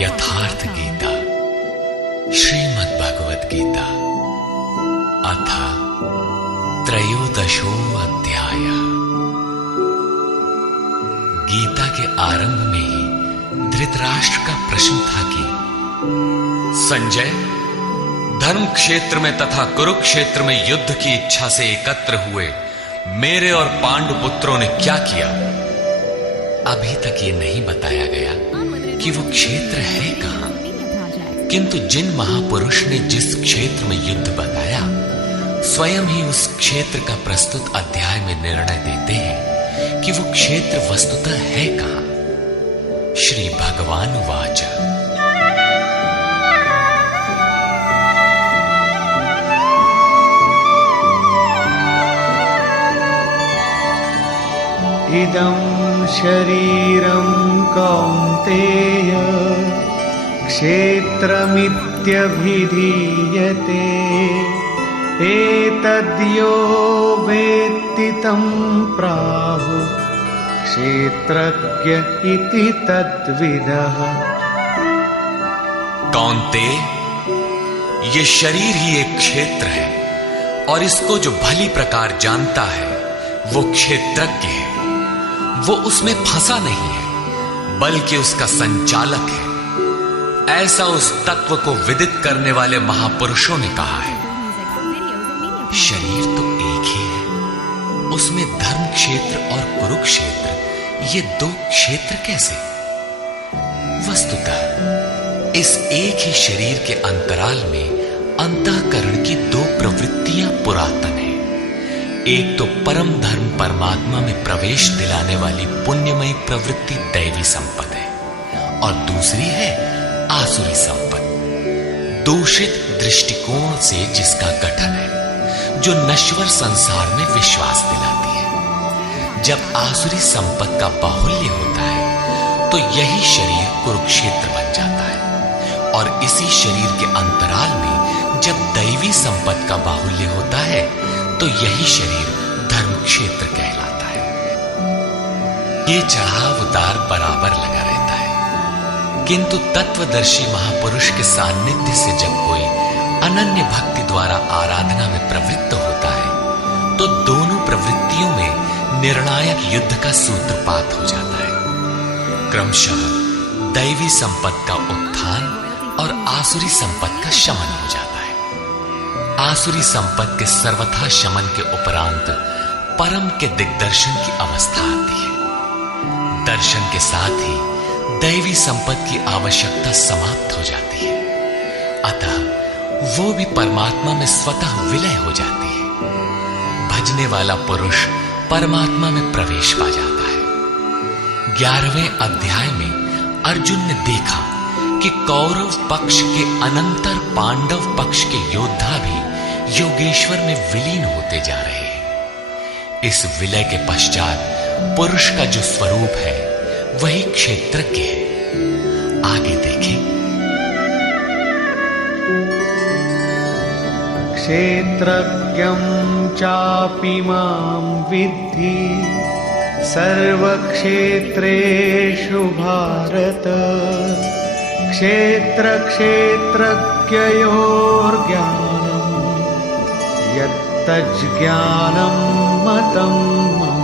यथार्थ गीता श्रीमद् भगवद गीता अथ त्रयोदशो अध्याय। गीता के आरंभ में ही धृतराष्ट्र का प्रश्न था कि संजय, धर्म क्षेत्र में तथा कुरुक्षेत्र में युद्ध की इच्छा से एकत्र हुए मेरे और पांडु पुत्रों ने क्या किया? अभी तक ये नहीं बताया गया कि वो क्षेत्र है कहां, किंतु जिन महापुरुष ने जिस क्षेत्र में युद्ध बताया, स्वयं ही उस क्षेत्र का प्रस्तुत अध्याय में निर्णय देते हैं कि वो क्षेत्र वस्तुतः है कहां। श्री भगवान वाच। इदं शरीरं कौन्तेय क्षेत्रमित्यभिधीयते, एतद्यो वेत्ति तं प्राहुः क्षेत्रज्ञ इति तद्विदः। कौन्तेय, ये शरीर ही एक क्षेत्र है और इसको जो भली प्रकार जानता है वो क्षेत्रज्ञ है। वो उसमें फंसा नहीं है बल्कि उसका संचालक है, ऐसा उस तत्व को विदित करने वाले महापुरुषों ने कहा है। शरीर तो एक ही है, उसमें धर्म क्षेत्र और कुरुक्षेत्र ये दो क्षेत्र कैसे? वस्तुतः इस एक ही शरीर के अंतराल में अंतःकरण की दो प्रवृत्तियां पुरातन है। एक तो परम धर्म परमात्मा में प्रवेश दिलाने वाली पुण्यमयी प्रवृत्ति दैवी संपद है और दूसरी है आसुरी संपद, दूषित दृष्टिकोण से जिसका गठन है, जो नश्वर संसार में विश्वास दिलाती है। जब आसुरी संपद का बाहुल्य होता है तो यही शरीर कुरुक्षेत्र बन जाता है और इसी शरीर के अंतराल में जब दैवी संपद का बाहुल्य होता है तो यही शरीर धर्म क्षेत्र कहलाता है। ये चढ़ाव उतार बराबर लगा रहता है, किंतु तत्वदर्शी महापुरुष के सान्निध्य से जब कोई अनन्य भक्ति द्वारा आराधना में प्रवृत्त होता है तो दोनों प्रवृत्तियों में निर्णायक युद्ध का सूत्रपात हो जाता है। क्रमशः दैवी संपद का उत्थान और आसुरी संपद का शमन हो जाता है। आसुरी संपद के सर्वथा शमन के उपरांत परम के दिग्दर्शन की अवस्था आती है। दर्शन के साथ ही दैवी संपद की आवश्यकता समाप्त हो जाती है, अतः वो भी परमात्मा में स्वतः विलय हो जाती है। भजने वाला पुरुष परमात्मा में प्रवेश पा जाता है। 11वें अध्याय में अर्जुन ने देखा कि कौरव पक्ष के अनंतर पांडव पक्ष के योद्धा भी योगेश्वर में विलीन होते जा रहे हैं। इस विलय के पश्चात पुरुष का जो स्वरूप है वही क्षेत्रज्ञ है। आगे देखें। क्षेत्रज्ञं चापि मां विद्धि सर्वक्षेत्रेषु भारत, क्षेत्र क्षेत्रज्ञयोर्ज्ञानम् यत्तज्ज्ञानं मतं मम।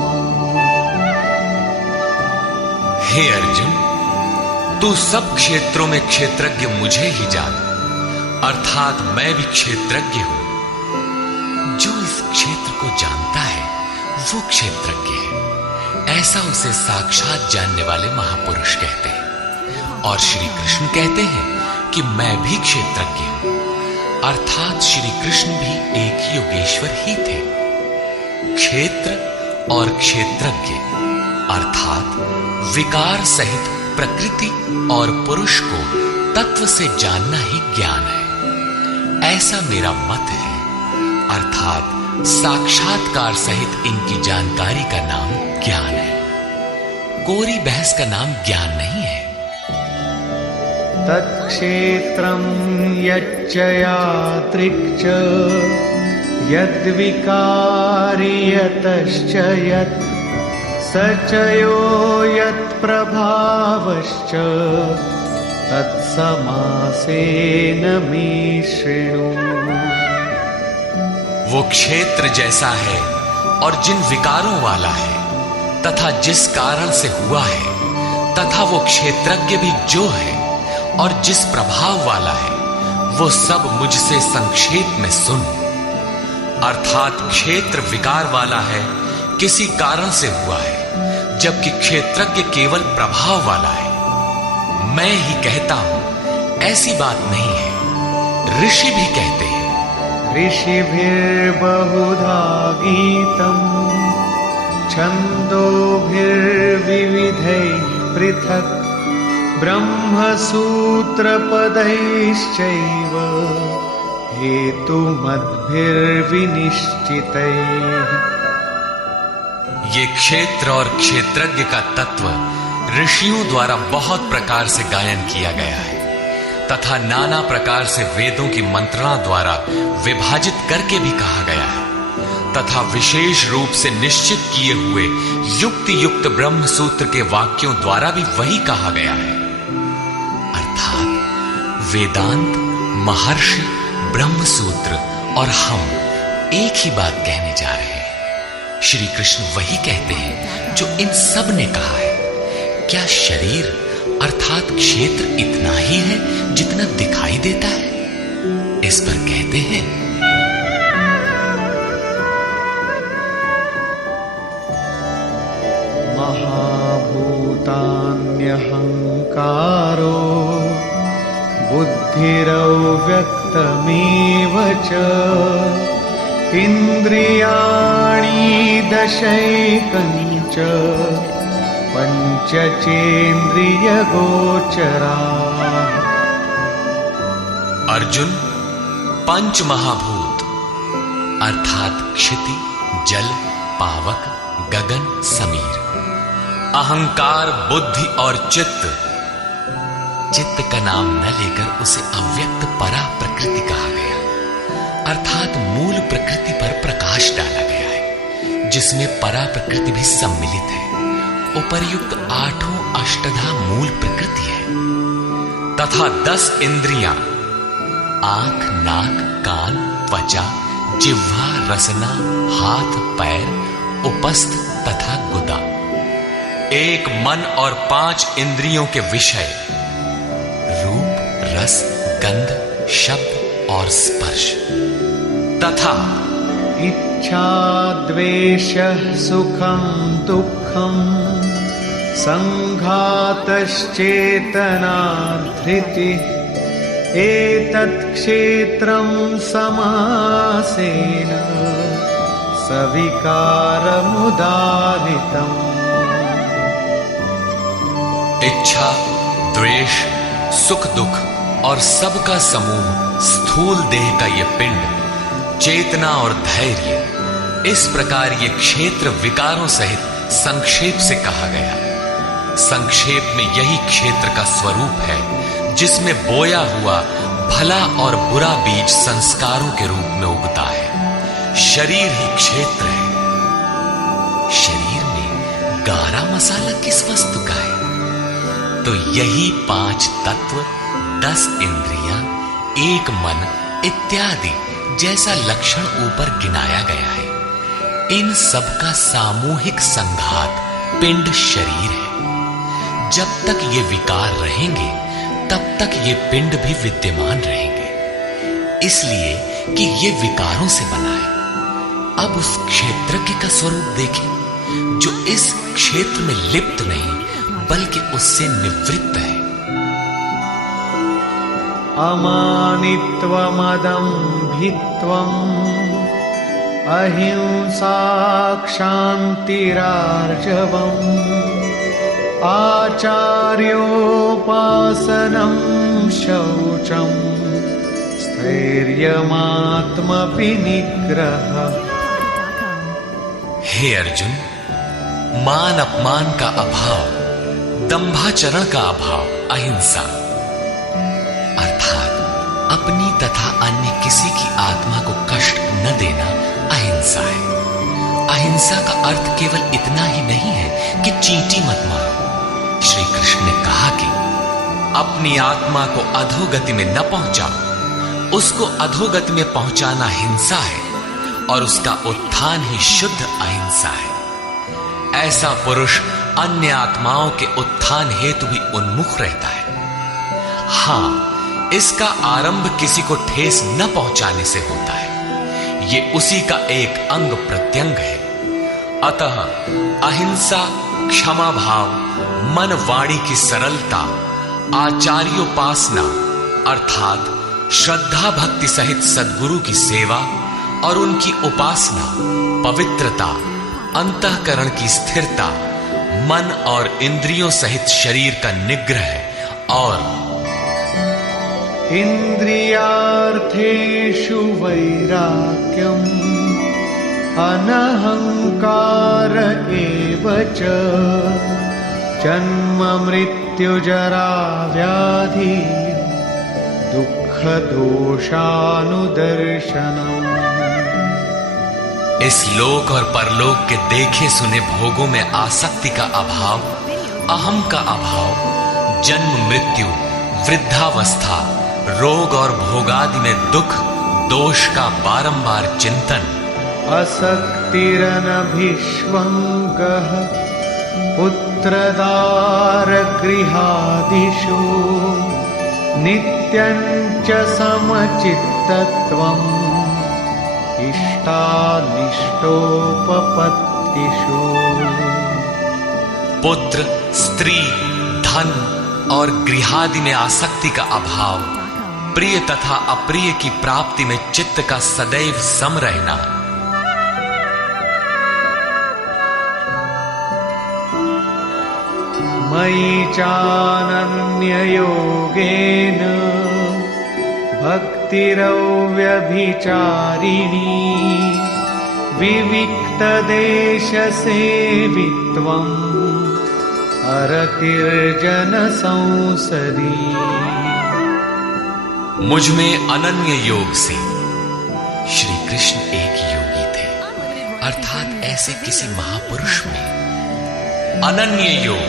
हे अर्जुन, तू सब क्षेत्रों में क्षेत्रज्ञ मुझे ही जान, अर्थात मैं भी क्षेत्रज्ञ हूं। जो इस क्षेत्र को जानता है वो क्षेत्रज्ञ है, ऐसा उसे साक्षात जानने वाले महापुरुष कहते हैं। और श्री कृष्ण कहते हैं कि मैं भी क्षेत्रज्ञ हूं, अर्थात श्री कृष्ण भी एक योगेश्वर ही थे। क्षेत्र और क्षेत्रज्ञ अर्थात विकार सहित प्रकृति और पुरुष को तत्व से जानना ही ज्ञान है, ऐसा मेरा मत है। अर्थात साक्षात्कार सहित इनकी जानकारी का नाम ज्ञान है, कोरी बहस का नाम ज्ञान नहीं है। तत्क्षेत्रं यच्च यादृक् च यद्विकारी यतश्च यत् स च यो यत्प्रभावश्च तत्समासेन मे शृणु। वो क्षेत्र जैसा है और जिन विकारों वाला है तथा जिस कारण से हुआ है, तथा वो क्षेत्रज्ञ भी जो है और जिस प्रभाव वाला है, वो सब मुझसे संक्षेप में सुन। अर्थात क्षेत्र विकार वाला है, किसी कारण से हुआ है, जबकि क्षेत्रज्ञ केवल प्रभाव वाला है। मैं ही कहता हूं, ऐसी बात नहीं है, ऋषि भी कहते हैं। ऋषिभिर्बहुधा गीतम् छन्दोभिर्विविधैः पृथक् ब्रह्मसूत्रपदैश्चैव हेतुमद्भिर्विनिश्चितैः। ये क्षेत्र और क्षेत्रज्ञ का तत्व ऋषियों द्वारा बहुत प्रकार से गायन किया गया है तथा नाना प्रकार से वेदों की मंत्रणा द्वारा विभाजित करके भी कहा गया है तथा विशेष रूप से निश्चित किए हुए युक्ति युक्त ब्रह्म सूत्र के वाक्यों द्वारा भी वही कहा गया है। अर्थात वेदांत, महर्षि, ब्रह्म सूत्र और हम एक ही बात कहने जा रहे हैं। श्री कृष्ण वही कहते हैं जो इन सब ने कहा है। क्या शरीर अर्थात क्षेत्र इतना ही है जितना दिखाई देता है? इस पर कहते हैं, महाभूतान्यहंकारो बुद्धिरव्यक्तमेव च इन्द्रियाणि दशैकञ्च पंचचेन्द्रियगोचराः। अर्जुन, पंच महाभूत अर्थात क्षिति, जल, पावक, गगन, समीर, अहंकार, बुद्धि और चित्त का नाम न लेकर उसे अव्यक्त परा प्रकृति कहा गया, अर्थात मूल प्रकृति पर प्रकाश डाला गया है, जिसमें परा प्रकृति भी सम्मिलित है। उपर्युक्त आठों अष्टधा मूल प्रकृति है तथा 10 इंद्रियां आंख, नाक, कान, त्वचा, जिह्वा, रसना, हाथ, पैर, उपस्थ तथा गुदा, एक मन और 5 इंद्रियों के विषय रूप, रस, गंध, शब्द और स्पर्श तथा इच्छा, द्वेषः, सुखं दुःखं, संघातश्चेतना, धृतिः, एतत् क्षेत्रं समासेन सविकारमुदाहृतम्। इच्छा, द्वेष, सुख दुख और सबका समूह स्थूल देह का ये पिंड, चेतना और धैर्य, इस प्रकार ये क्षेत्र विकारों सहित संक्षेप से कहा गया। संक्षेप में यही क्षेत्र का स्वरूप है जिसमें बोया हुआ भला और बुरा बीज संस्कारों के रूप में उगता है। शरीर ही क्षेत्र है। शरीर में गारा मसाला किस वस्तु का है? तो यही 5 तत्व, 10 इंद्रियां, एक मन इत्यादि जैसा लक्षण ऊपर गिनाया गया है। इन सब का सामूहिक संघात पिंड शरीर है। जब तक ये विकार रहेंगे तब तक ये पिंड भी विद्यमान रहेंगे, इसलिए कि ये विकारों से बना है। अब उस क्षेत्रज्ञ का स्वरूप देखें जो इस क्षेत्र में लिप्त नहीं बल्कि उससे निवृत्त है। अमानित्वमदम्भित्वम् अहिंसा क्षान्तिरार्जवम् आचार्योपासनं शौचं स्थैर्यमात्मविनिग्रहः। हे अर्जुन, मान अपमान का अभाव, दंभाचरण का अभाव, अहिंसा अर्थात अपनी तथा अन्य किसी की आत्मा को कष्ट न देना अहिंसा है। अहिंसा का अर्थ केवल इतना ही नहीं है कि चींटी मत मारो। श्री कृष्ण ने कहा कि अपनी आत्मा को अधोगति में न पहुंचाओ। उसको अधोगति में पहुंचाना हिंसा है और उसका उत्थान ही शुद्ध अहिंसा है। ऐसा पुरुष अन्य आत्माओं के उत्थान हेतु भी उन्मुख रहता है। हां, इसका आरंभ किसी को ठेस न पहुंचाने से होता है। ये उसी का एक अंग प्रत्यंग है। अतः अहिंसा, क्षमा भाव, मन वाणी की सरलता, आचार्योपासना अर्थात श्रद्धा भक्ति सहित सद्गुरु की सेवा और उनकी उपासना, पवित्रता, अंतःकरण की स्थिरता, मन और इंद्रियों सहित शरीर का निग्रह और इंद्रियार्थेषु वैराग्यम् अनहंकार एव च जन्म मृत्यु जरा व्याधि दुख दोषानुदर्शनम्। इस लोक और परलोक के देखे सुने भोगों में आसक्ति का अभाव, अहम का अभाव, जन्म मृत्यु, वृद्धावस्था, रोग और भोगादि में दुख दोष का बारंबार चिंतन, असक्तिरनभिष्वङ्गः पुत्रदार गृहादिषु नित्यं च समचित्तत्वम् इष्टानिष्टोपपत्तिषु। पुत्र, स्त्री, धन और गृहादि में आसक्ति का अभाव, प्रिय तथा अप्रिय की प्राप्ति में चित्त का सदैव सम रहना, मयि चानन्ययोगेन भक्तिरव्यभिचारिणी विविक्तदेशसेवित्वम् अरतिर्जन संसदी। मुझ में अनन्य योग से श्री कृष्ण एक योगी थे, अर्थात ऐसे किसी महापुरुष में। अनन्य योग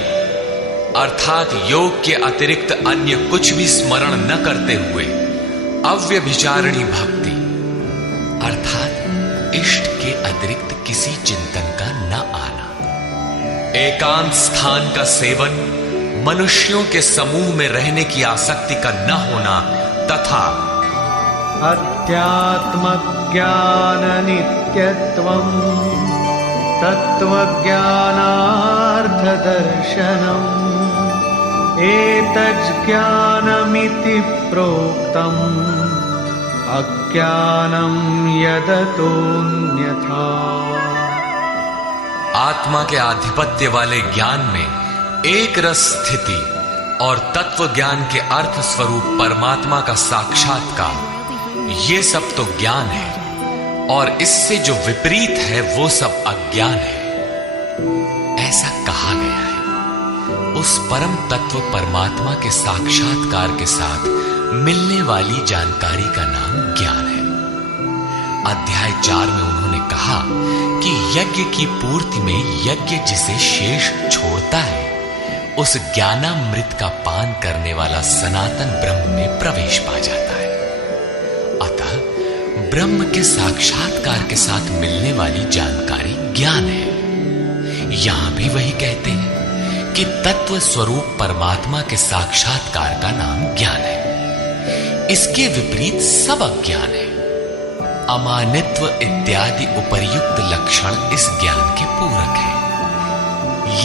अर्थात योग के अतिरिक्त अन्य कुछ भी स्मरण न करते हुए अव्यभिचारिणी भक्ति अर्थात इष्ट के अतिरिक्त किसी चिंतन का न आना, एकांत स्थान का सेवन, मनुष्यों के समूह में रहने की आसक्ति का न होना तथा अध्यात्मज्ञान नित्यत्वम् तत्त्वज्ञानार्थदर्शनम् एतज्ज्ञानमिति प्रोक्तम् अज्ञानं यदतोऽन्यथा। आत्मा के आधिपत्य वाले ज्ञान में एक रस स्थिति और तत्व ज्ञान के अर्थ स्वरूप परमात्मा का साक्षात्कार, ये सब तो ज्ञान है और इससे जो विपरीत है वो सब अज्ञान है। ऐसा कहा गया है। उस परम तत्व परमात्मा के साक्षात्कार के साथ मिलने वाली जानकारी का नाम ज्ञान है। अध्याय 4 में उन्होंने कहा कि यज्ञ की पूर्ति में यज्ञ जिसे शेष छोड़ता है उस ज्ञानामृत का पान करने वाला सनातन ब्रह्म में प्रवेश पा जाता है। अतः ब्रह्म के साक्षात्कार के साथ मिलने वाली जानकारी ज्ञान है। यहां भी वही कहते हैं कि तत्व स्वरूप परमात्मा के साक्षात्कार का नाम ज्ञान है। इसके विपरीत सब अज्ञान है। अमानित्व इत्यादि उपर्युक्त लक्षण इस ज्ञान के पूरक है।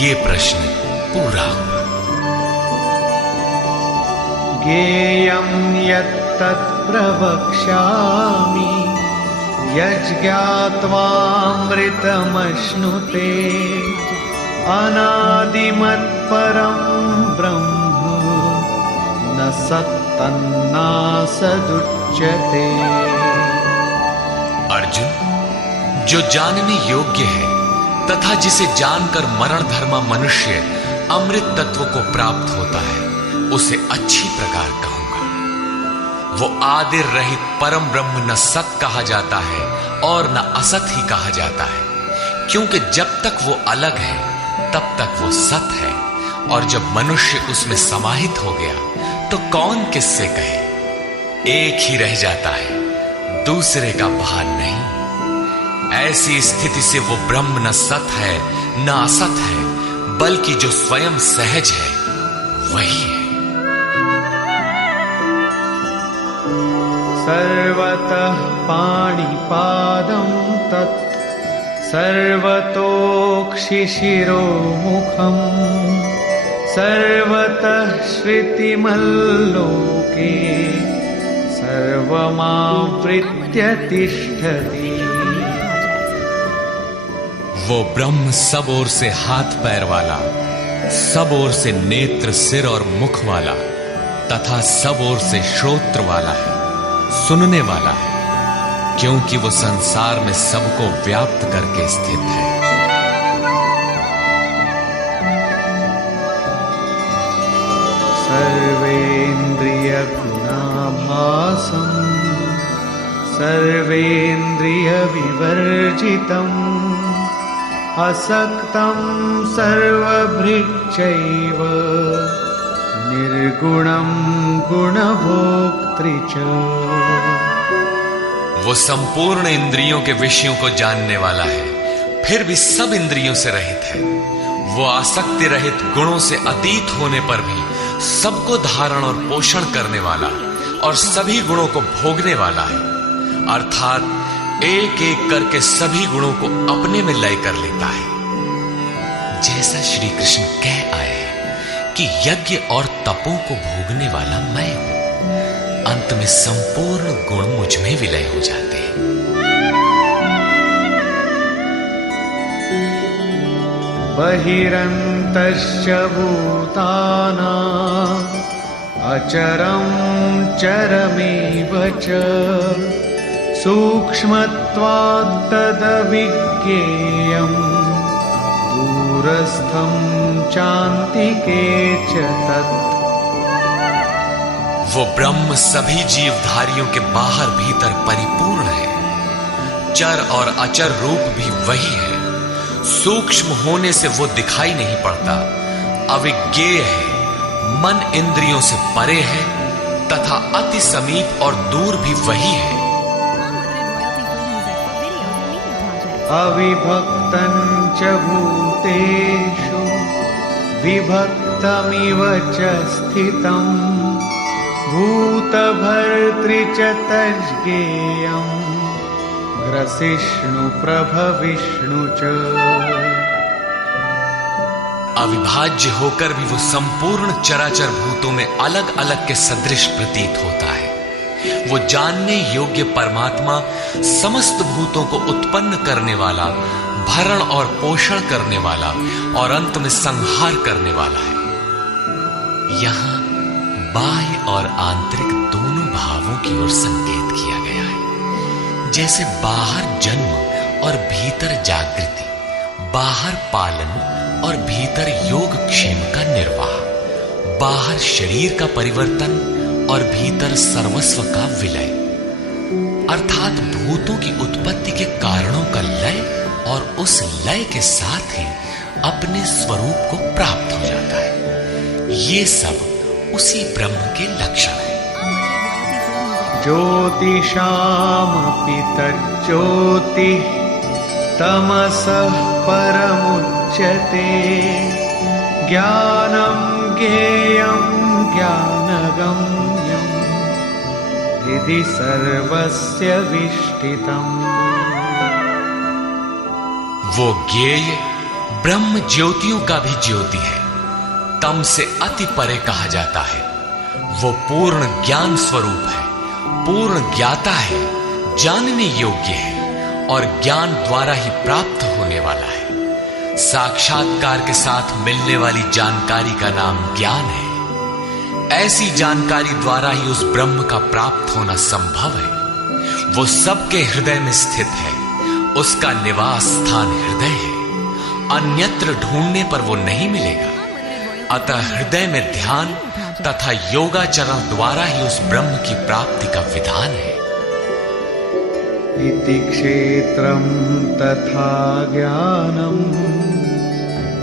ये प्रश्न पूरा हुआ। ज्ञेयं यत्तत् प्रवक्ष्यामि यज्ज्ञात्वामृतमश्नुते अनादिमत्परं ब्रह्म न सत्तन्नासदुच्यते। अर्जुन, जो जानने योग्य है तथा जिसे जानकर मरण धर्मा मनुष्य अमृत तत्व को प्राप्त होता है उसे अच्छी प्रकार कहूंगा। वो आदिर रहित परम ब्रह्म न सत कहा जाता है और न असत ही कहा जाता है, क्योंकि जब तक वो अलग है तब तक वो सत है और जब मनुष्य उसमें समाहित हो गया तो कौन किससे कहे। एक ही रह जाता है, दूसरे का भान नहीं। ऐसी स्थिति से वो ब्रह्म न सत है न असत है, बल्कि जो स्वयं सहज है वही है। सर्वतः पाणिपादं तत् सर्वतोक्षिशिरोमुखम् सर्वतः श्रुतिमल्लोके सर्वमावृत्य तिष्ठति। वो ब्रह्म सब ओर से हाथ पैर वाला, सब ओर से नेत्र सिर और मुख वाला तथा सब ओर से श्रोत्र वाला है, सुनने वाला है, क्योंकि वो संसार में सबको व्याप्त करके स्थित है। सर्वेन्द्रिय गुणाभासं सर्वेन्द्रिय विवर्जितम् असक्तं सर्वभृच्चैव निर्गुणं गुणभोक्तृ च। वो संपूर्ण इंद्रियों के विषयों को जानने वाला है, फिर भी सब इंद्रियों से रहित है। वो आसक्ति रहित गुणों से अतीत होने पर भी सबको धारण और पोषण करने वाला और सभी गुणों को भोगने वाला है, अर्थात एक एक करके सभी गुणों को अपने में लय कर लेता है। जैसा श्री कृष्ण कह आए हैं कि यज्ञ और तपों को भोगने वाला मैं हूं, अंत में संपूर्ण गुण मुझ में विलय हो जाते हैं। बहिरन्तश्च भूतानाम् अचरं चरमेव च सूक्ष्मत्वात् तदविज्ञेयम् दूरस्थं चान्तिके च तत्। वो ब्रह्म सभी जीवधारियों के बाहर भीतर परिपूर्ण है, चर और अचर रूप भी वही है। सूक्ष्म होने से वो दिखाई नहीं पड़ता, अविज्ञेय है, मन इंद्रियों से परे है तथा अति समीप और दूर भी वही है। अविभक्तं च भूतेषु विभक्तमिव च स्थितं भूतभर्तृ च तज्ज्ञेयम् ग्रसिष्णु प्रभविष्णु च। अविभाज्य होकर भी वो संपूर्ण चराचर भूतों में अलग अलग के सदृश प्रतीत होता है। वो जानने योग्य परमात्मा समस्त भूतों को उत्पन्न करने वाला, भरण और पोषण करने वाला और अंत में संहार करने वाला है। यहां बाह्य और आंतरिक दोनों भावों की ओर संकेत किया गया है। जैसे बाहर जन्म और भीतर जागृति, बाहर पालन और भीतर योग क्षेम का निर्वाह, बाहर शरीर का परिवर्तन और भीतर सर्वस्व का विलय, अर्थात भूतों की उत्पत्ति के कारणों का लय और उस लय के साथ ही अपने स्वरूप को प्राप्त हो जाता है। ये सब उसी ब्रह्म के लक्षण है। ज्योतिषामपि तज्ज्योतिः तमसः परमुच्यते ज्ञानं ज्ञेयं ज्ञानगम्यं हृदि सर्वस्य विष्ठितम्। वो ज्ञेय ब्रह्म ज्योतियों का भी ज्योति है, तम से अति परे कहा जाता है। वो पूर्ण ज्ञान स्वरूप है, पूर्ण ज्ञाता है, जानने योग्य है और ज्ञान द्वारा ही प्राप्त होने वाला है। साक्षात्कार के साथ मिलने वाली जानकारी का नाम ज्ञान है। ऐसी जानकारी द्वारा ही उस ब्रह्म का प्राप्त होना संभव है। वो सबके हृदय में स्थित है, उसका निवास स्थान हृदय है, अन्यत्र ढूंढने पर वो नहीं मिलेगा। अतः हृदय में ध्यान तथा योगाचरण द्वारा ही उस ब्रह्म की प्राप्ति का विधान है। इति क्षेत्रं तथा ज्ञानं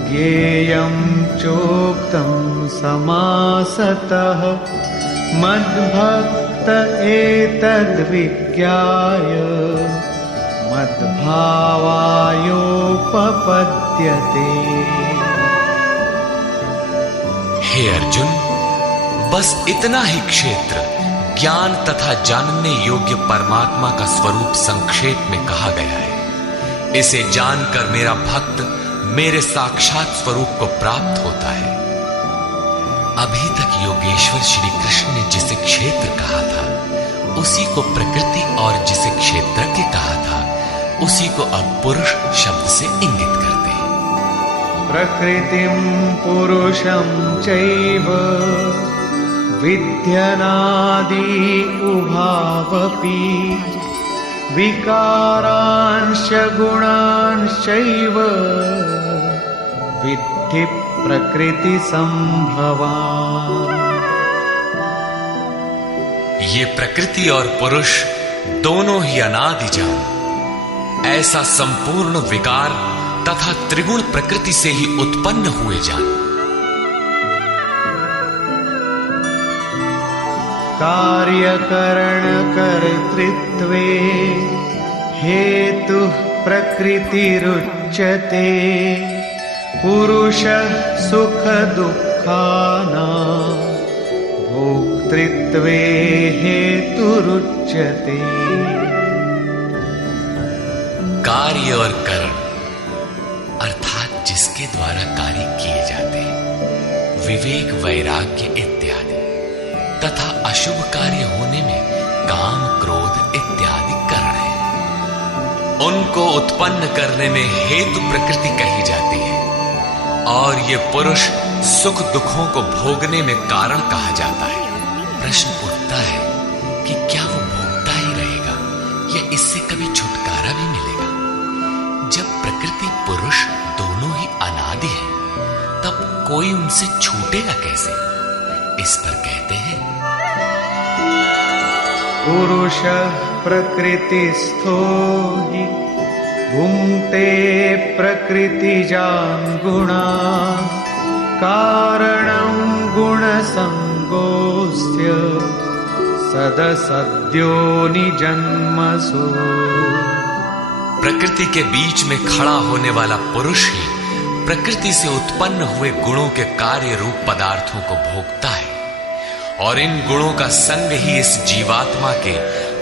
ज्ञेयं चोक्तं समासतः मद्भक्त एतद्विज्ञाय मद्भावायोपपद्यते। हे अर्जुन, बस इतना ही क्षेत्र ज्ञान तथा जानने योग्य परमात्मा का स्वरूप संक्षेप में कहा गया है। इसे जानकर मेरा भक्त मेरे साक्षात स्वरूप को प्राप्त होता है। अभी तक योगेश्वर श्री कृष्ण ने जिसे क्षेत्र कहा था उसी को प्रकृति, और जिसे क्षेत्रज्ञ कहा था उसी को अब पुरुष शब्द से इंगित करते हैं। प्रकृतिं पुरुषं चैव विद्यनादि उभावपि विकारांश गुणांश्चैव विद्धि प्रकृति संभवान्। ये प्रकृति और पुरुष दोनों ही अनादि जान, ऐसा संपूर्ण विकार तथा त्रिगुण प्रकृति से ही उत्पन्न हुए जान। कार्यकरण कर्तृत्वे हेतुः प्रकृतिरुच्यते पुरुषः सुख दुःखानां भोक्तृत्वे हेतुरुच्यते। कार्य और करण अर्थात जिसके द्वारा कार्य किए जाते हैं, विवेक, वैराग्य इत्यादि, तथा अशुभ कार्य होने में काम, क्रोध इत्यादि कारण है। उनको उत्पन्न करने में हेतु प्रकृति कही जाती है, और ये पुरुष सुख दुखों को भोगने में कारण कहा जाता है। प्रश्न उठता है कि क्या वो भोगता ही रहेगा या इससे कभी छुटकारा भी मिलेगा? जब प्रकृति पुरुष दोनों ही अनादि हैं, तब कोई उनसे छूटेगा कैसे? इस पर कहते हैं, पुरुषः प्रकृतिस्थो हि भुङ्क्ते प्रकृतिजान् गुणान् कारणं गुणसङ्गोऽस्य सदसद्यो निजन्मसु। प्रकृति के बीच में खड़ा होने वाला पुरुष ही प्रकृति से उत्पन्न हुए गुणों के कार्य रूप पदार्थों को भोगता है, और इन गुणों का संग ही इस जीवात्मा के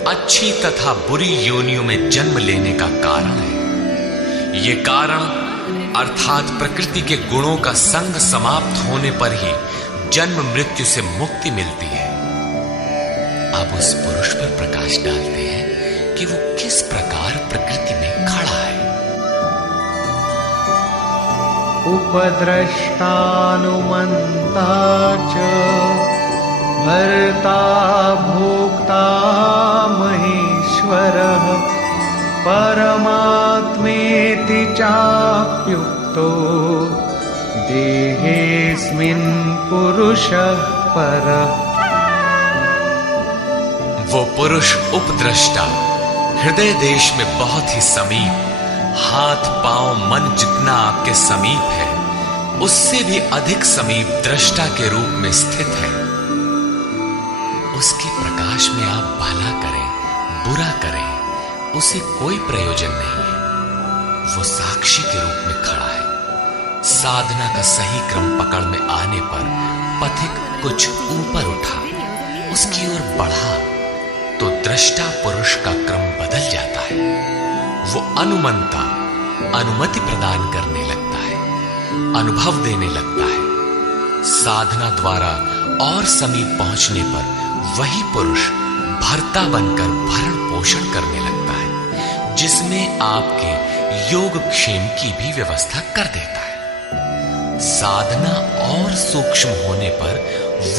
अच्छी तथा बुरी योनियों में जन्म लेने का कारण है। ये कारण अर्थात प्रकृति के गुणों का संग समाप्त होने पर ही जन्म मृत्यु से मुक्ति मिलती है। अब उस पुरुष पर प्रकाश डालते हैं कि वो किस प्रकार प्रकृति में खड़ा है। उपद्रष्टानुमन्ता च भर्ता भोक्ता महेश्वरः परमात्मेति चाप्युक्तो देहेऽस्मिन् पुरुषः परः। वो पुरुष उपद्रष्टा, हृदय देश में बहुत ही समीप, हाथ पांव मन जितना आपके समीप है उससे भी अधिक समीप दृष्टा के रूप में स्थित है। उसके प्रकाश में आप भला करें बुरा करें, उसे कोई प्रयोजन नहीं है। वो साक्षी के रूप में खड़ा है। साधना का सही क्रम पकड़ में आने पर पथिक कुछ ऊपर उठा, उसकी ओर बढ़ा तो दृष्टा पुरुष का क्रम बदल जाता है। वो अनुमंता अनुमति प्रदान करने लगता है, अनुभव देने लगता है। साधना द्वारा और समीप पहुंचने पर वही पुरुष भर्ता बनकर भरण पोषण करने लगता है, जिसमें आपके योग क्षेम की भी व्यवस्था कर देता है। साधना और सूक्ष्म होने पर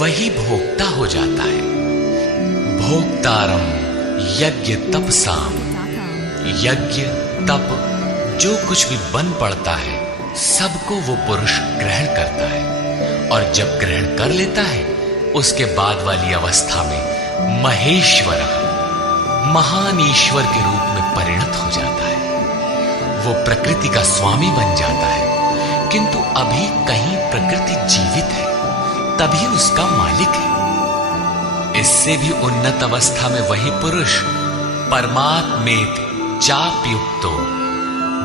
वही भोक्ता हो जाता है। भोक्तारम यज्ञ तपसाम, यज्ञ तप जो कुछ भी बन पड़ता है सबको वो पुरुष ग्रहण करता है, और जब ग्रहण कर लेता है उसके बाद वाली अवस्था में महेश्वर, महान ईश्वर के रूप में परिणत हो जाता है। वो प्रकृति का स्वामी बन जाता है, किंतु अभी कहीं प्रकृति जीवित है तभी उसका मालिक है। इससे भी उन्नत अवस्था में वही पुरुष परमात्मेत चाप्युक्तो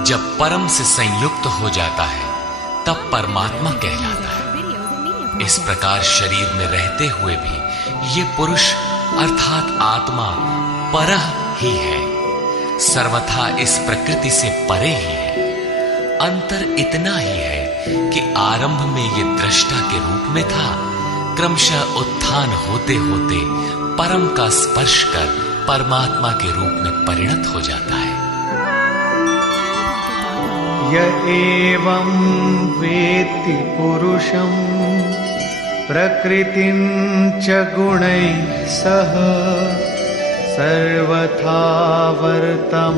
जब परम से संयुक्त हो जाता है तब परमात्मा कहलाता है। इस प्रकार शरीर में रहते हुए भी ये पुरुष अर्थात आत्मा परह ही है, सर्वथा इस प्रकृति से परे ही है। अंतर इतना ही है कि आरंभ में ये दृष्टा के रूप में था, क्रमशः उत्थान होते होते परम का स्पर्श कर परमात्मा के रूप में परिणत हो जाता है। य एवं वेत्ति पुरुषं प्रकृतिं च गुणैः सह सर्वथा वर्तमानोऽपि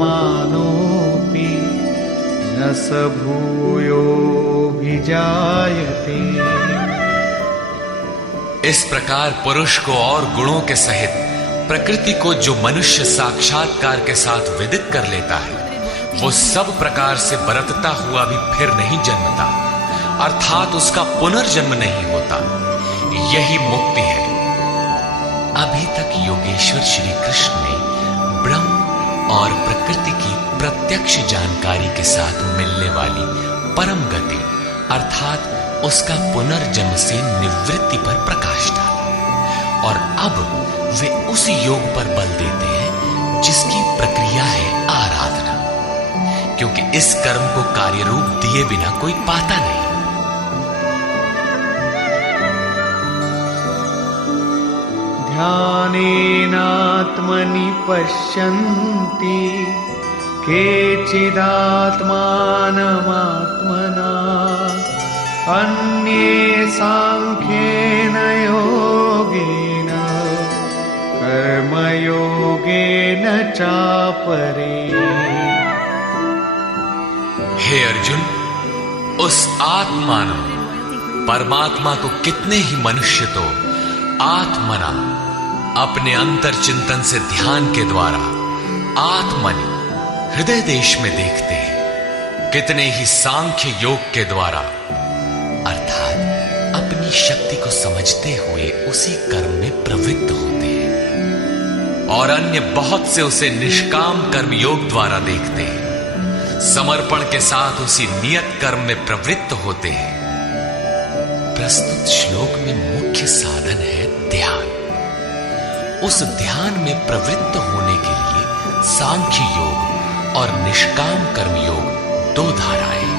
न स भूयोऽभिजायते। इस प्रकार पुरुष को और गुणों के सहित प्रकृति को जो मनुष्य साक्षात्कार के साथ विदित कर लेता है, वो सब प्रकार से बरतता हुआ भी फिर नहीं जन्मता, अर्थात उसका पुनर्जन्म नहीं होता। यही मुक्ति है। अभी तक योगेश्वर श्री कृष्ण ने ब्रह्म और प्रकृति की प्रत्यक्ष जानकारी के साथ मिलने वाली परम गति अर्थात उसका पुनर्जन्म से निवृत्ति पर प्रकाश डाला, और अब वे उस योग पर बल देते हैं जिसकी प्रक्रिया है आराधना, क्योंकि इस कर्म को कार्य रूप दिए बिना कोई पाता नहीं। ध्यानेनात्मनि पश्यन्ति केचिदात्मानमात्मना अन्ये सांख्येन योगेन कर्मयोगेन चापरे। हे अर्जुन, उस आत्मानो परमात्मा को कितने ही मनुष्य तो आत्मना अपने अंतर चिंतन से ध्यान के द्वारा आत्मनि हृदय देश में देखते हैं, कितने ही सांख्य योग के द्वारा अर्थात अपनी शक्ति को समझते हुए उसी कर्म में प्रवृत्त होते हैं, और अन्य बहुत से उसे निष्काम कर्म योग द्वारा देखते हैं, समर्पण के साथ उसी नियत कर्म में प्रवृत्त होते हैं। प्रस्तुत श्लोक में मुख्य साधन है ध्यान। उस ध्यान में प्रवृत्त होने के लिए सांख्य योग और निष्काम कर्म योग दो धाराएं।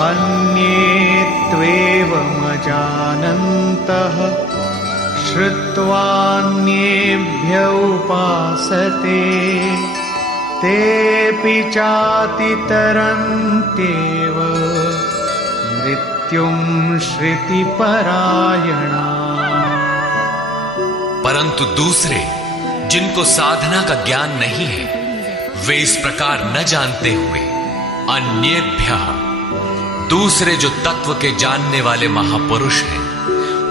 अन्ये त्वेवमजानन्तः श्रुत्वान्येभ्य उपासते तेऽपि चातितरन्त्येव मृत्युं श्रुतिपरायणा। परंतु दूसरे जिनको साधना का ज्ञान नहीं है, वे इस प्रकार न जानते हुए अन्येभ्यः दूसरे जो तत्व के जानने वाले महापुरुष हैं,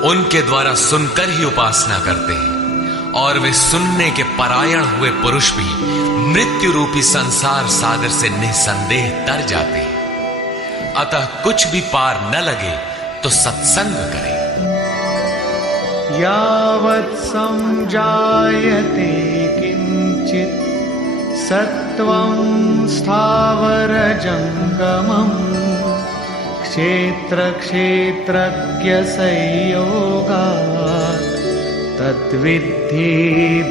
उनके द्वारा सुनकर ही उपासना करते हैं, और वे सुनने के परायण हुए पुरुष भी मृत्यु रूपी संसार सागर से निसंदेह तर जाते हैं। अतः कुछ भी पार न लगे तो सत्संग करें। यावत् संजायते किंचित् सत्वं स्थावर जंगमम् क्षेत्र क्षेत्रज्ञ संयोगात् तद्विद्धि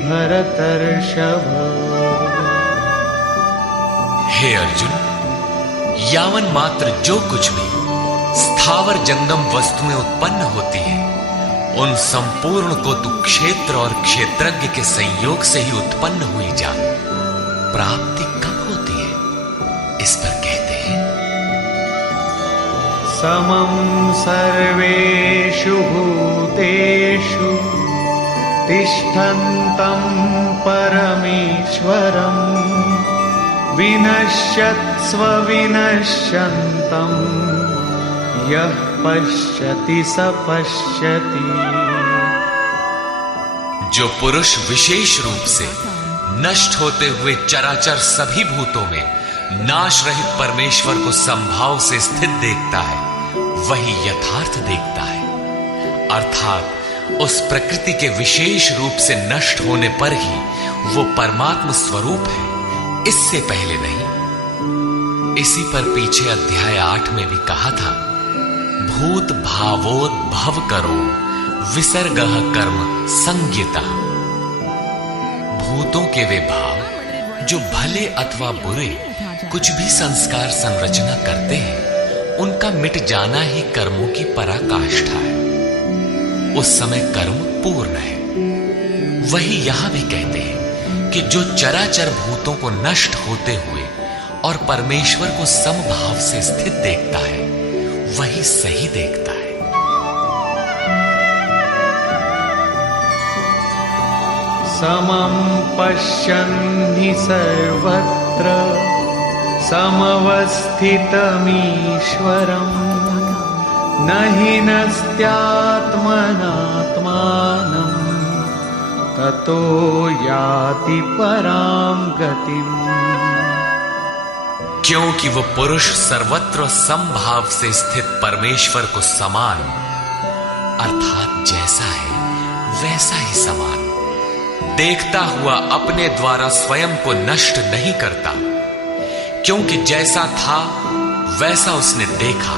भरतर्षभ। हे अर्जुन, यावन मात्र जो कुछ भी स्थावर जंगम वस्तु में उत्पन्न होती है, उन संपूर्ण को तू क्षेत्र और क्षेत्रज्ञ के संयोग से ही उत्पन्न हुई जान। प्राप्ति कब होती है, इस पर कहते हैं समं सर्वेषु भूतेषु तिष्ठन्तं परमेश्वरं विनश्यत्स्व विनश्यन्तं यः पश्यति स पश्यति। जो पुरुष विशेष रूप से नष्ट होते हुए चराचर सभी भूतों में नाश रहित परमेश्वर को संभाव से स्थित देखता है, वही यथार्थ देखता है। अर्थात उस प्रकृति के विशेष रूप से नष्ट होने पर ही वो परमात्म स्वरूप है, इससे पहले नहीं। इसी पर पीछे अध्याय 8 में भी कहा था, भूत भावोद्भव करो विसर्गः कर्म संज्ञिता। भूतों के वे भाव जो भले अथवा बुरे कुछ भी संस्कार संरचना करते हैं, उनका मिट जाना ही कर्मों की पराकाष्ठा है। उस समय कर्म पूर्ण है। वही यहां भी कहते हैं कि जो चराचर भूतों को नष्ट होते हुए और परमेश्वर को समभाव से स्थित देखता है, वही सही देखता है। समं पश्यन् हि सर्वत्र समवस्थितमीश्वरम् न हि नस्त्यात्मनात्मानं ततो याति परां गतिम्। क्योंकि वो पुरुष सर्वत्र समभाव से स्थित परमेश्वर को समान अर्थात जैसा है वैसा ही समान देखता हुआ अपने द्वारा स्वयं को नष्ट नहीं करता, क्योंकि जैसा था वैसा उसने देखा,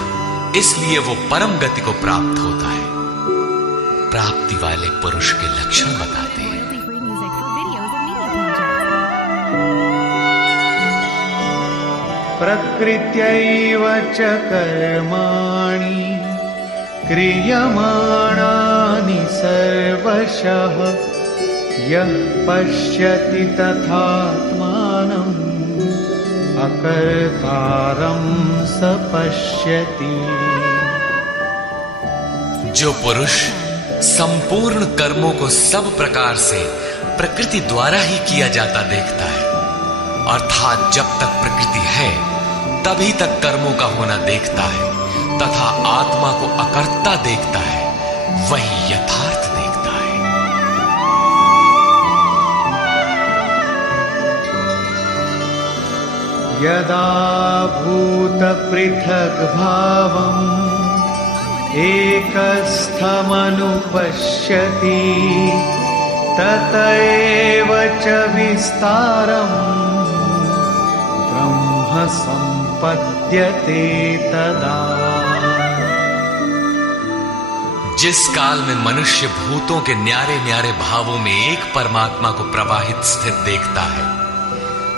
इसलिए वो परम गति को प्राप्त होता है। प्राप्ति वाले पुरुष के लक्षण बताते हैं। प्रकृत्यैव च कर्माणि क्रियमाणानि सर्वशः यः पश्यति तथात्मानम् अकर्तारं स पश्यति। जो पुरुष संपूर्ण कर्मों को सब प्रकार से प्रकृति द्वारा ही किया जाता देखता है, अर्थात जब तक प्रकृति है तभी तक कर्मों का होना देखता है, तथा आत्मा को अकर्ता देखता है, वही यथार्थ देखता है। यदा भूत पृथग् भावम् एकस्थमनुपश्यति तत एव च विस्तारम् ब्रह्म संपद्यते तदा। जिस काल में मनुष्य भूतों के न्यारे न्यारे भावों में एक परमात्मा को प्रवाहित स्थित देखता है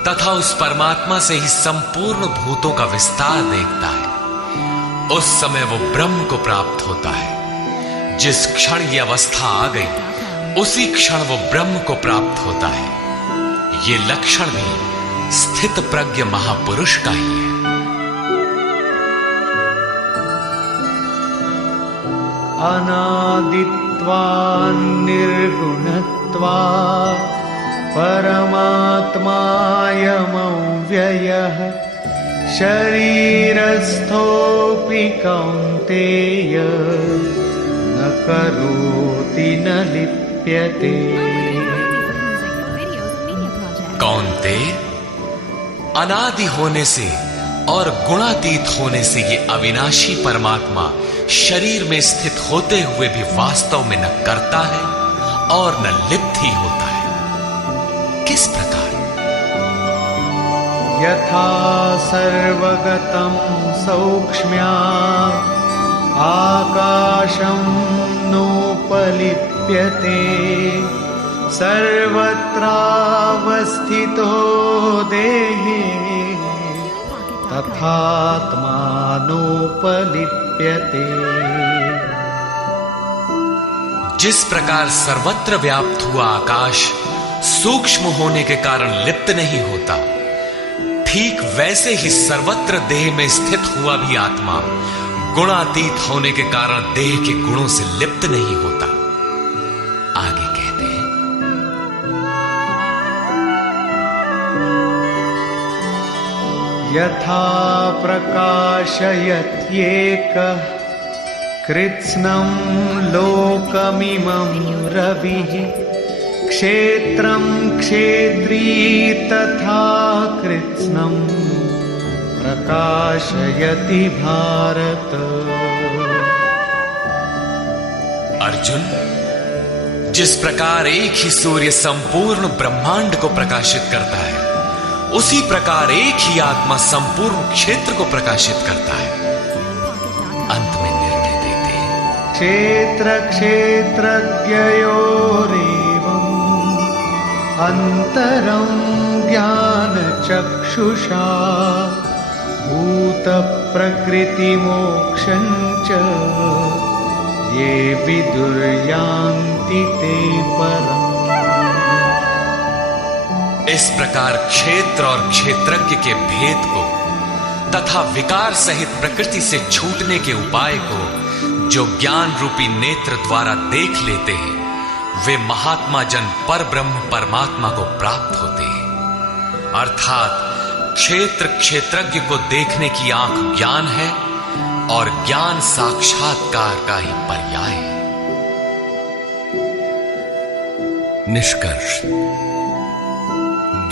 तथा उस परमात्मा से ही संपूर्ण भूतों का विस्तार देखता है, उस समय वो ब्रह्म को प्राप्त होता है। जिस क्षण ये अवस्था आ गई उसी क्षण वो ब्रह्म को प्राप्त होता है। ये लक्षण भी स्थित प्रज्ञ महापुरुष का ही है। अनादित्वान् निर्गुणत्वात् परमात्मायमव्ययः शरीरस्थोऽपि कौन्तेय न करोति न लिप्यते। कौन्तेय, अनादि होने से और गुणातीत होने से ये अविनाशी परमात्मा शरीर में स्थित होते हुए भी वास्तव में न करता है और न लिप्त ही होता है। किस प्रकार? यथा सर्वगतं सौक्ष्म्यात् आकाशं नोपलिप्यते सर्वत्रावस्थितो देहे तथात्मानोपलिप्यते। जिस प्रकार सर्वत्र व्याप्त हुआ आकाश सूक्ष्म होने के कारण लिप्त नहीं होता, ठीक वैसे ही सर्वत्र देह में स्थित हुआ भी आत्मा गुणातीत होने के कारण देह के गुणों से लिप्त नहीं होता। आगे कहते हैं, यथा प्रकाशयत्येकः कृत्स्नं लोकमिमं रविः क्षेत्रं क्षेत्री तथा कृत्स्नं प्रकाशयति भारत। अर्जुन, जिस प्रकार एक ही सूर्य संपूर्ण ब्रह्मांड को प्रकाशित करता है, उसी प्रकार एक ही आत्मा संपूर्ण क्षेत्र को प्रकाशित करता है। अंत में निर्णय देते हैं, क्षेत्र क्षेत्रज्ञयोरेवम् अंतरं ज्ञान चक्षुषा भूत प्रकृति मोक्षं च ये विदुर्यान्ति ते परम्। इस प्रकार क्षेत्र और क्षेत्रज्ञ के भेद को तथा विकार सहित प्रकृति से छूटने के उपाय को जो ज्ञान रूपी नेत्र द्वारा देख लेते हैं, वे महात्मा जन पर ब्रह्म परमात्मा को प्राप्त होते हैं। अर्थात क्षेत्र क्षेत्रज्ञ को देखने की आंख ज्ञान है और ज्ञान साक्षात्कार का ही पर्याय है। निष्कर्ष,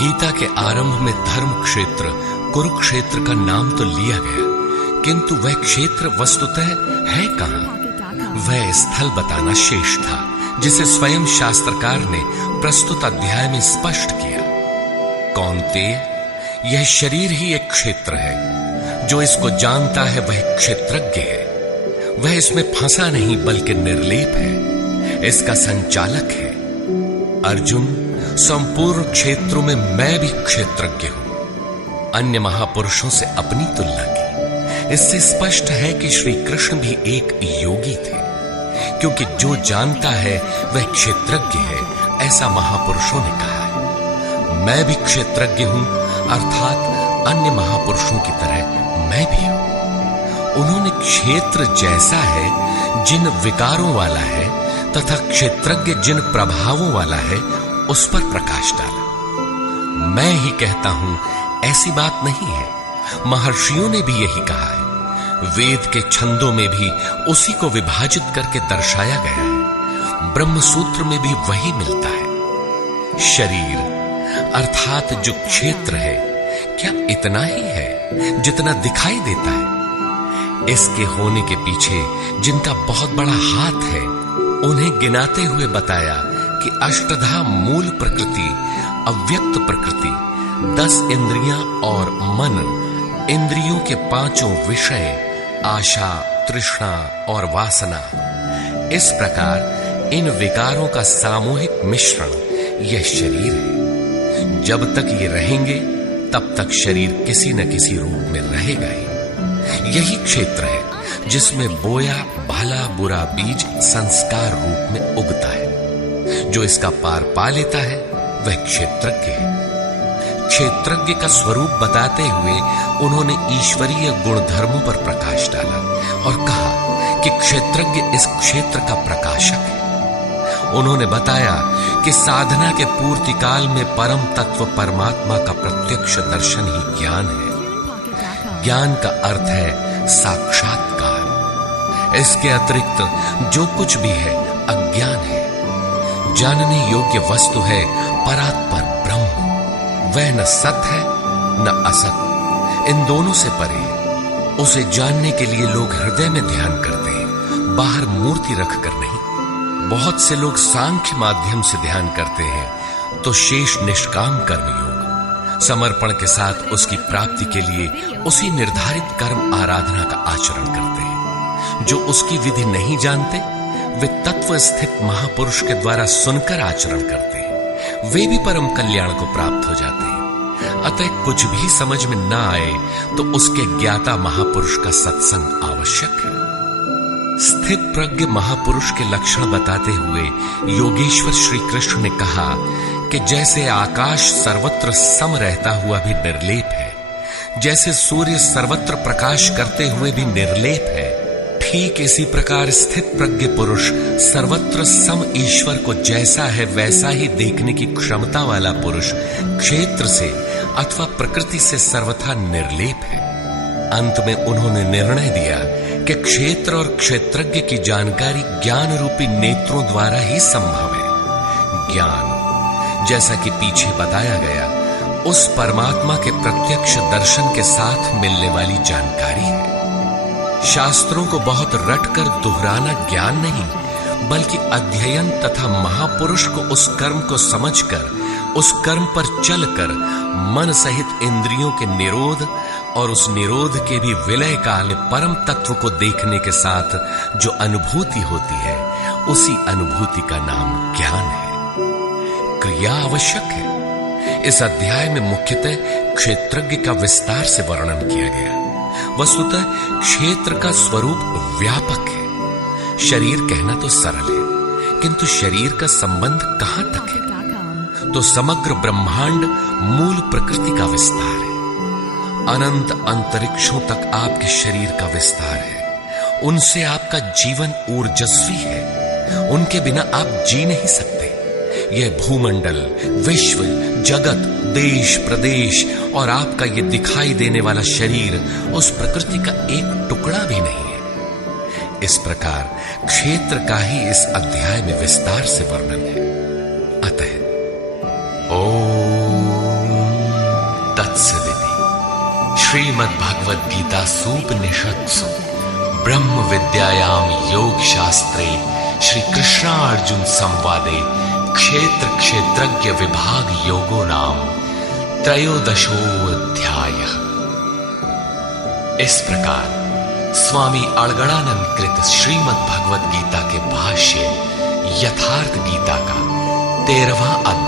गीता के आरंभ में धर्म क्षेत्र कुरुक्षेत्र का नाम तो लिया गया, किंतु वह क्षेत्र वस्तुतः है कहां? वह स्थल बताना शेष था, जिसे स्वयं शास्त्रकार ने प्रस्तुत अध्याय में स्पष्ट किया। कौन्तेय, यह शरीर ही एक क्षेत्र है। जो इसको जानता है वह क्षेत्रज्ञ है। वह इसमें फंसा नहीं बल्कि निर्लेप है, इसका संचालक है। अर्जुन, संपूर्ण क्षेत्रों में मैं भी क्षेत्रज्ञ हूं। अन्य महापुरुषों से अपनी तुलना की। इससे स्पष्ट है कि श्री कृष्ण भी एक योगी थे, क्योंकि जो जानता है वह क्षेत्रज्ञ है, ऐसा महापुरुषों ने कहा है। मैं भी क्षेत्रज्ञ हूं, अर्थात अन्य महापुरुषों की तरह मैं भी हूं। उन्होंने क्षेत्र जैसा है जिन विकारों वाला है तथा क्षेत्रज्ञ जिन प्रभावों वाला है उस पर प्रकाश डाला। मैं ही कहता हूं ऐसी बात नहीं है, महर्षियों ने भी यही कहा है। वेद के छंदों में भी उसी को विभाजित करके दर्शाया गया है। ब्रह्म सूत्र में भी वही मिलता है। शरीर अर्थात जो क्षेत्र है, क्या इतना ही है जितना दिखाई देता है? इसके होने के पीछे जिनका बहुत बड़ा हाथ है, उन्हें गिनाते हुए बताया कि अष्टधा मूल प्रकृति, अव्यक्त प्रकृति, 10 इंद्रियां और मन, इंद्रियों के 5 विषय, आशा, तृष्णा और वासना। इस प्रकार इन विकारों का सामूहिक मिश्रण यह शरीर है। जब तक ये रहेंगे तब तक शरीर किसी न किसी रूप में रहेगा ही। यही क्षेत्र है जिसमें बोया भला बुरा बीज संस्कार रूप में उगता है। जो इसका पार पा लेता है वह क्षेत्रज्ञ है। क्षेत्रज्ञ का स्वरूप बताते हुए उन्होंने ईश्वरीय गुणधर्मों पर प्रकाश डाला और कहा कि क्षेत्रज्ञ इस क्षेत्र का प्रकाशक है। उन्होंने बताया कि साधना के पूर्ति काल में परम तत्व परमात्मा का प्रत्यक्ष दर्शन ही ज्ञान है। ज्ञान का अर्थ है साक्षात्कार। इसके अतिरिक्त जो कुछ भी है अज्ञान है। जानने योग्य वस्तु है परात्पर ब्रह्म। वह न सत है न असत, इन दोनों से परे है। उसे जानने के लिए लोग हृदय में ध्यान करते हैं, बाहर मूर्ति रखकर नहीं। बहुत से लोग सांख्य माध्यम से ध्यान करते हैं, तो शेष निष्काम कर्मयोग समर्पण के साथ उसकी प्राप्ति के लिए उसी निर्धारित कर्म आराधना का आचरण करते हैं। जो उसकी विधि नहीं जानते, वे तत्व स्थित महापुरुष के द्वारा सुनकर आचरण करते हैं। वे भी परम कल्याण को प्राप्त हो जाते हैं। अतः कुछ भी समझ में ना आए तो उसके ज्ञाता महापुरुष का सत्संग आवश्यक है। स्थित प्रज्ञ महापुरुष के लक्षण बताते हुए योगेश्वर श्री कृष्ण ने कहा कि जैसे आकाश सर्वत्र सम रहता हुआ भी निर्लेप है, जैसे सूर्य सर्वत्र प्रकाश करते हुए भी निर्लेप है, ठीक इसी प्रकार स्थित प्रज्ञ पुरुष सर्वत्र सम ईश्वर को जैसा है वैसा ही देखने की क्षमता वाला पुरुष क्षेत्र से अथवा प्रकृति से सर्वथा निर्लेप है। अंत में उन्होंने निर्णय दिया कि क्षेत्र और क्षेत्रज्ञ की जानकारी ज्ञान रूपी नेत्रों द्वारा ही संभव है। ज्ञान, जैसा कि पीछे बताया गया, उस परमात्मा के प्रत्यक्ष दर्शन के साथ मिलने वाली जानकारी है। शास्त्रों को बहुत रटकर दोहराना ज्ञान नहीं, बल्कि अध्ययन तथा महापुरुष को उस कर्म को समझकर, उस कर्म पर चलकर मन सहित इंद्रियों के निरोध और उस निरोध के भी विलय काल परम तत्व को देखने के साथ जो अनुभूति होती है, उसी अनुभूति का नाम ज्ञान है। क्रिया आवश्यक है। इस अध्याय में मुख्यतः क्षेत्रज्ञ का विस्तार से वर्णन किया गया। वस्तुतः क्षेत्र का स्वरूप व्यापक है। शरीर कहना तो सरल है, किंतु शरीर का संबंध कहां तक है? तो समग्र ब्रह्मांड मूल प्रकृति का विस्तार है। अनंत अंतरिक्षों तक आपके शरीर का विस्तार है। उनसे आपका जीवन ऊर्जस्वी है। उनके बिना आप जी नहीं सकते। यह भूमंडल, विश्व, जगत, देश, प्रदेश और आपका यह दिखाई देने वाला शरीर उस प्रकृति का एक टुकड़ा भी नहीं है। इस प्रकार क्षेत्र का ही इस अध्याय में विस्तार से वर्णन है। अतः ओम तत्सदिति श्रीमद् भगवद गीता सूपनिषत्सु ब्रह्म विद्यायाम योग शास्त्रे श्री कृष्णार्जुन संवादे क्षेत्र क्षेत्रज्ञ विभाग योगो नाम त्रयोदशोऽध्यायः। इस प्रकार स्वामी अड़गड़ानंद कृत श्रीमद् भगवद गीता के भाष्य यथार्थ गीता का 13वां अध्याय